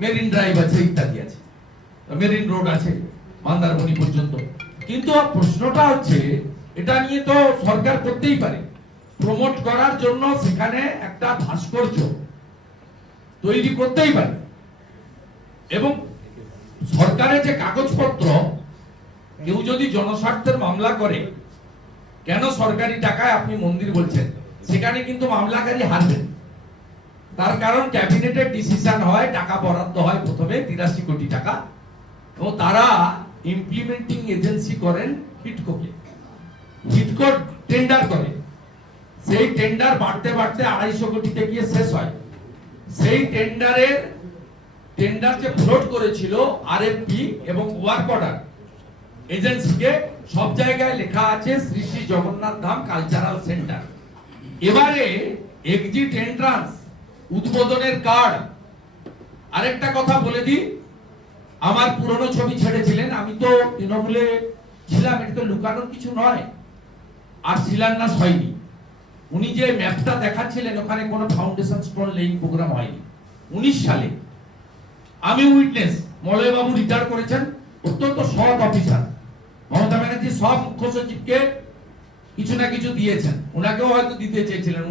Marine drive আছে, ইত্যাদি আছে, মেরিন রোড আছে মন্দারমণি পর্যন্ত। কিন্তু প্রশ্নটা হচ্ছে এটা নিয়ে তো সরকার করতেই পারে, প্রমোট করার জন্য সেখানে একটা ভাস্কর্য তৈরি করতেই পারে। এবং সরকারের যে কাগজপত্র, কেউ যদি জনস্বার্থের মামলা করে, কেন সরকারি টাকায় আপনি মন্দির বলছেন, সেখানে কিন্তু মামলাকারী হারবেন। তার কারণ ক্যাবিনেটের ডিসিশন হয়, টাকা বরাদ্দ হয় প্রথমে 83 কোটি টাকা, এবং তারা ইমপ্লিমেন্টিং এজেন্সি করেন হিডকোকে। হিডকো টেন্ডার করে, সেই টেন্ডার বাড়তে বাড়তে 250 কোটিতে গিয়ে শেষ হয়। সেই টেন্ডার যে ফ্লোট করেছিল আরএফপি এবং ওয়ার্ক অর্ডার এজেন্সিকে, সব জায়গায় লেখা আছে শ্রী শ্রী জগন্নাথ ধাম কালচারাল সেন্টার। এবারে এক্সিট এন্ট্রান্স উদ্বোধনের কার্ড, আরেকটা কথা বলে দিই, আমার পুরনো ছবি ছেড়েছিলেন, আমি তো তৃণমূলে ছিলাম, এটা তো লুকানোর কিছু নয়। আর শিলান্যাস হয়নি, উনি যে ম্যাপটা দেখাচ্ছিলেন ওখানে কোনো ফাউন্ডেশন স্টোন লেইং প্রোগ্রাম হয়নি। 19 সালে আমি উইটনেস, মলয় বাবু রিটায়ার করেছেন, অত্যন্ত সৎ অফিসার। মমতা ব্যানার্জি সব মুখ্য সচিবকে কিছু না কিছু দিয়েছেন, ওনাকেও হয়তো দিতে চেয়েছিলেন।